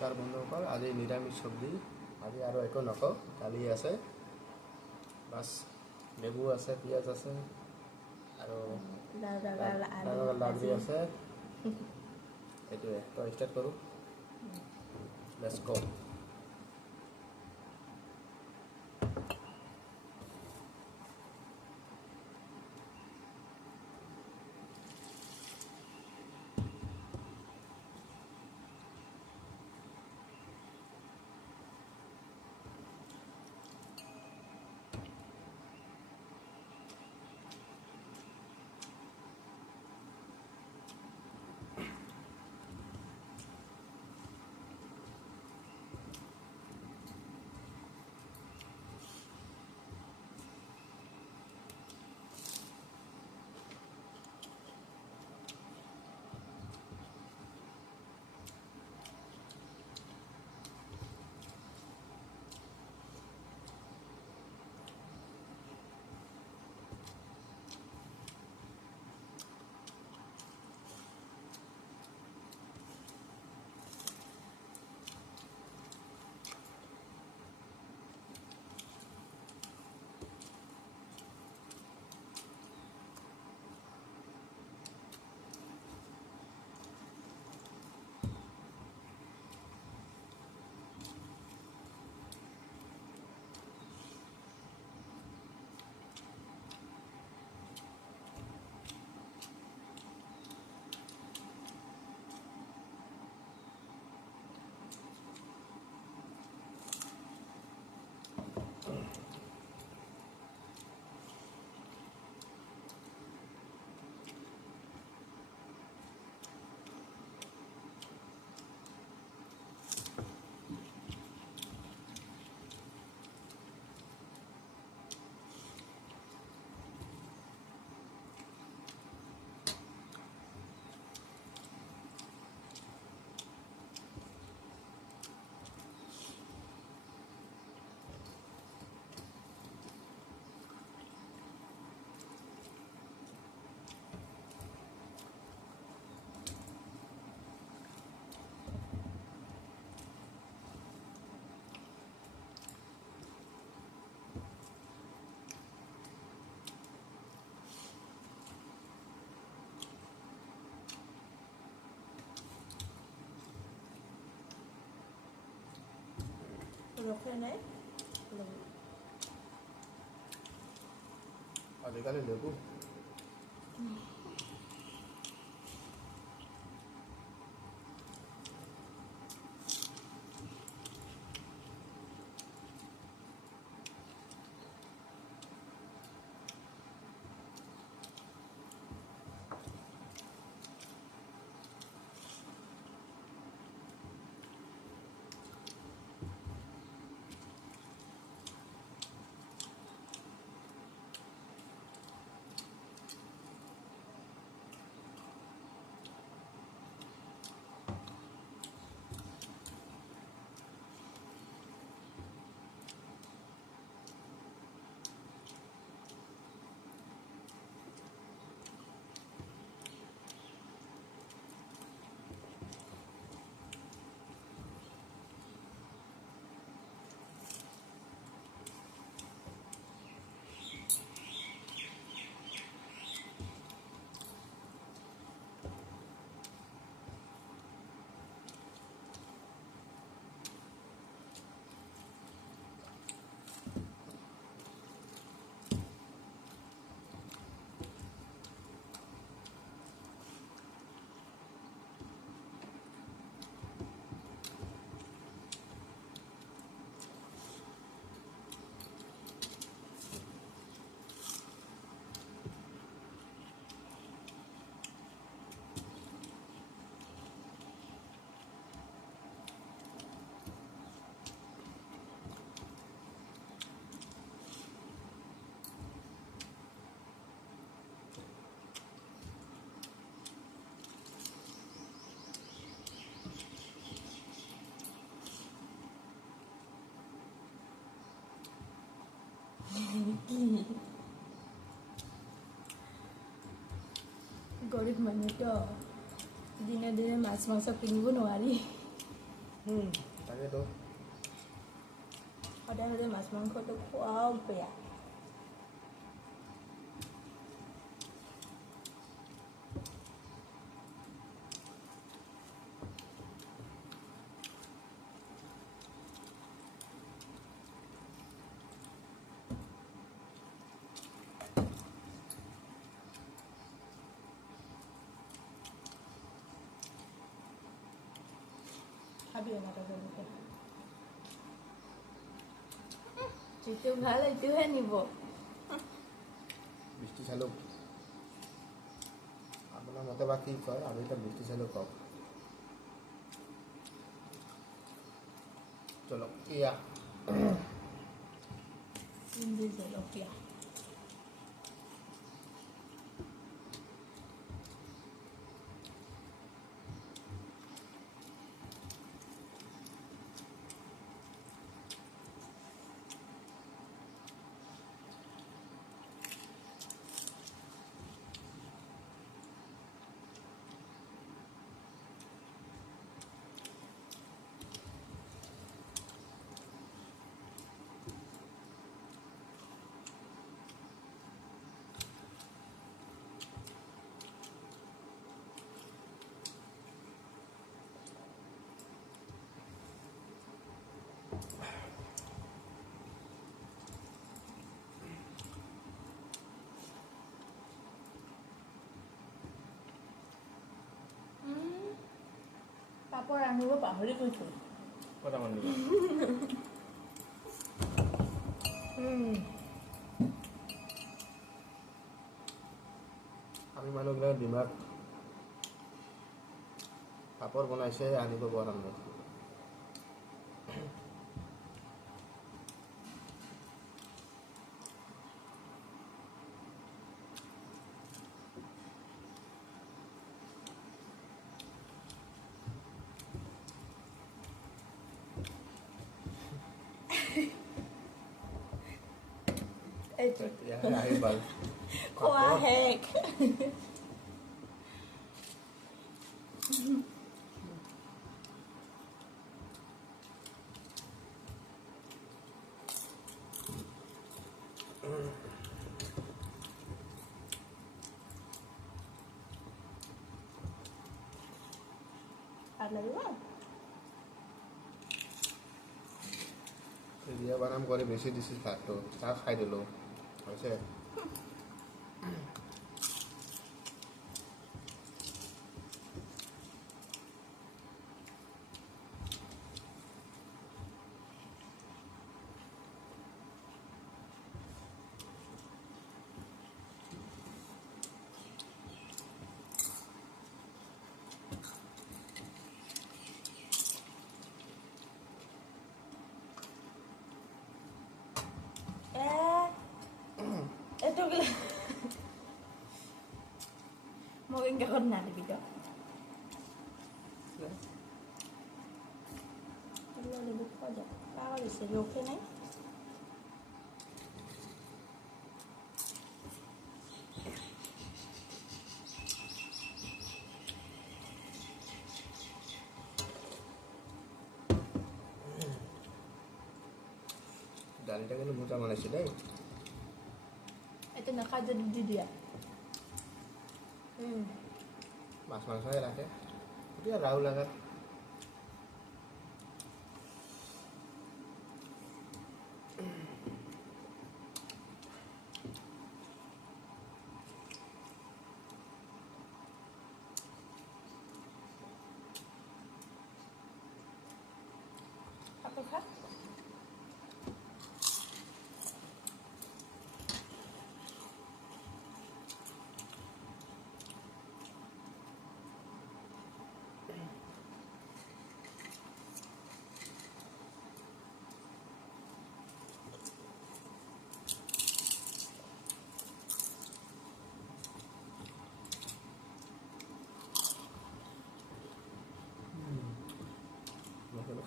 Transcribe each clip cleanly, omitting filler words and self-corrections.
নমস্কাৰ বন্ধুসকল, আজি নিৰামিষ চব্জি। আজি আৰু একো নকওঁ, দালি আছে, বাছ নেবু আছে, পিঁয়াজ আছে আৰু লাডলি আছে। এইটোৱে তো ষ্টাৰ্ট কৰোঁ। লেটছ গো। ৰখে নাই আজিকালি নেবু গৰীব মানুহতো দিনে দিনে মাছ মাংস কিনিব নোৱাৰি। তাকেতো সদায় সদায় মাছ মাংসটো খোৱাও বেয়া। খাবি এনেকৈ জলকীয়া। যিটো ভাল সেইটোহে নিব। মিষ্টি চালু আপোনাৰ মতে বা কি কয়, আমি এতিয়া মিষ্টি চালু কওঁ। জলকীয়া চিংগি জলকীয়া। পাপৰ আনিব পাহৰি গৈছোঁ। কটামান দিব আমি মানুহবিলাক দিমাগ পাপৰ বনাইছে আনিব পৰা নাই। এইটো আহি পাল খোৱা শেষ। ভাল লাগিব। বিয়া বানাম কৰি বেছি দিছিল ভাতটো, চাহ খাই দিলোঁ হৈছে। Itu mau enggak pernah gitu. Kalau ada buku aja, kalau bisa oke nih. দালিটা কিন্তু মোটা বনাইছে দেই। Itu nakaja di dia. মাছ মাংসই ৰাখে এতিয়া ৰাহুল লাগাত Apa kah?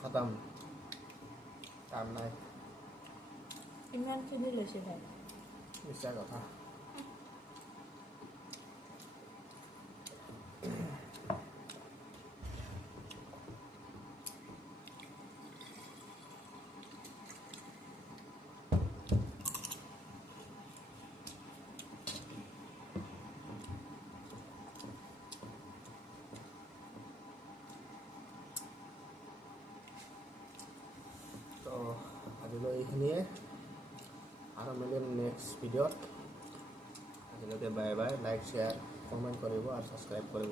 খতম কাম নাই ইমানখিনি লৈছে তাই মিছা কথা আজিলৈ এইখিনিয়ে আৰু মিলিম নেক্সট ভিডিঅ'ত আজিলৈকে bye bye like share comment কৰিব আৰু ছাবস্ক্ৰাইব কৰিব